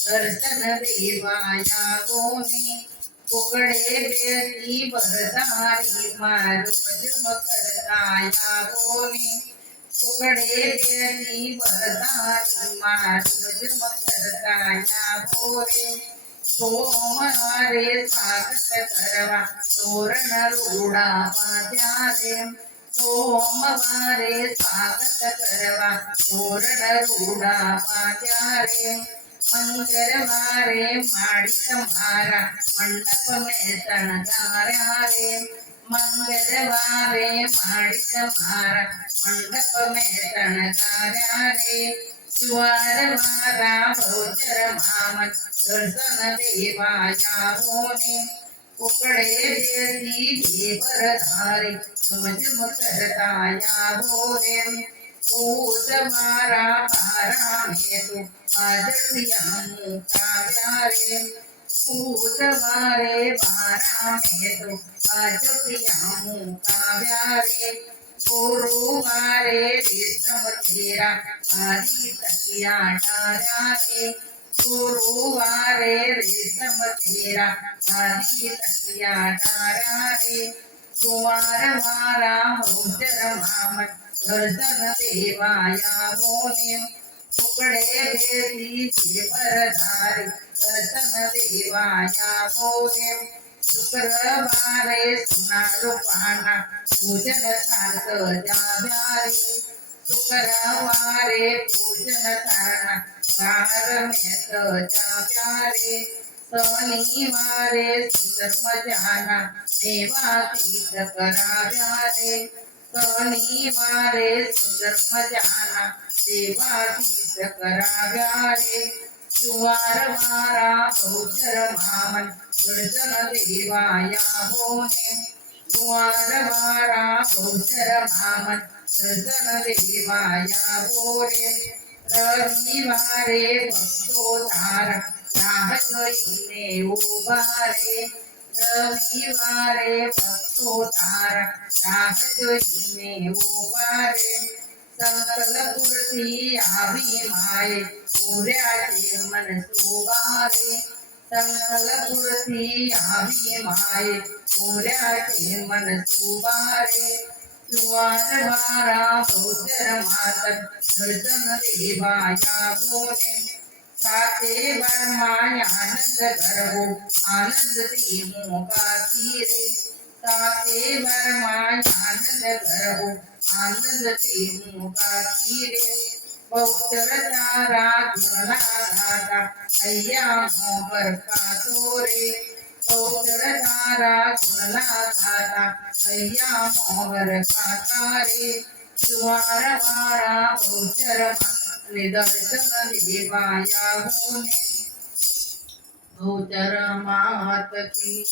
दर्शन देवाया गोने कुकड़े बेसी बरदारी मारुजम करताया गोने कुकड़े बेसी बरदारी मारुजम करताया गोरे सोम रे स्वागत करवा, तोरण रूढ़ा पाध्या સોમવારે સ્વાગત કરવા તોરણ રૂડા બાંધ્યા રે સોમવારે સ્વાગત કરવા તોરણ રૂડા બાંધ્યા રે મંગળવારે માડી તમારા મંડપ મેં શણગાર્યા રે મંગળવારે માડી તમારા મંડપ મેં શણગાર્યા રે જુવાર મારા ભોજર મામન દર્શન દેવાયા ને कुकड़े देसी भीवर धारी झुमझुम जुम कहताया पूत मारा पारा में तू आदतिया मुका प्यारे पूत मारे पारा में आज प्रिया मुका प्यारे गुरु मारे विश्रम तेरा आदि तकिया डारा गुरुवारे आदि तकिया नारारे कुमार मारा दर्शन देवाया मोने टुकड़े देवाया मोने शुक्रवारे सुना रूपाना पूजन सात जाव्यारे पूजन ताना जा प्यारे सोनी मारे सुंदर मजाना देवा तीर्थ करा प्यारे सोनी मारे सुंदर मजाना देवा तीर्थ करा प्यारे सुवार मारा बहुचर मामन दुर्जन देवाया होने कुमार मारा बहुचर मामन दुर्जन देवाया होने રવિવારે ભક્તો તારા રાહ જોઈને ઉભા રે રવિવારે ભક્તો તારા રાહ જોઈને ઉભા રે સંકલપુરથી આવી માએ પૂર્યા છે મન સુવારે સંકલપુરથી આવી માએ પૂર્યા છે મન સુવારે साते वर्मायानन्दगर्भो आनन्दतीमोकातीरे साते वर्मायानन्दगर्भो आनन्दतीमोकातीरे पौत्रतारा गुणनाराता अय्या मोहर्कातोरे गोचरधारा कुलधारा भैया मोहर कातारे सुवार वारा गोचर विदर्शन देवाया होने गोचर मात की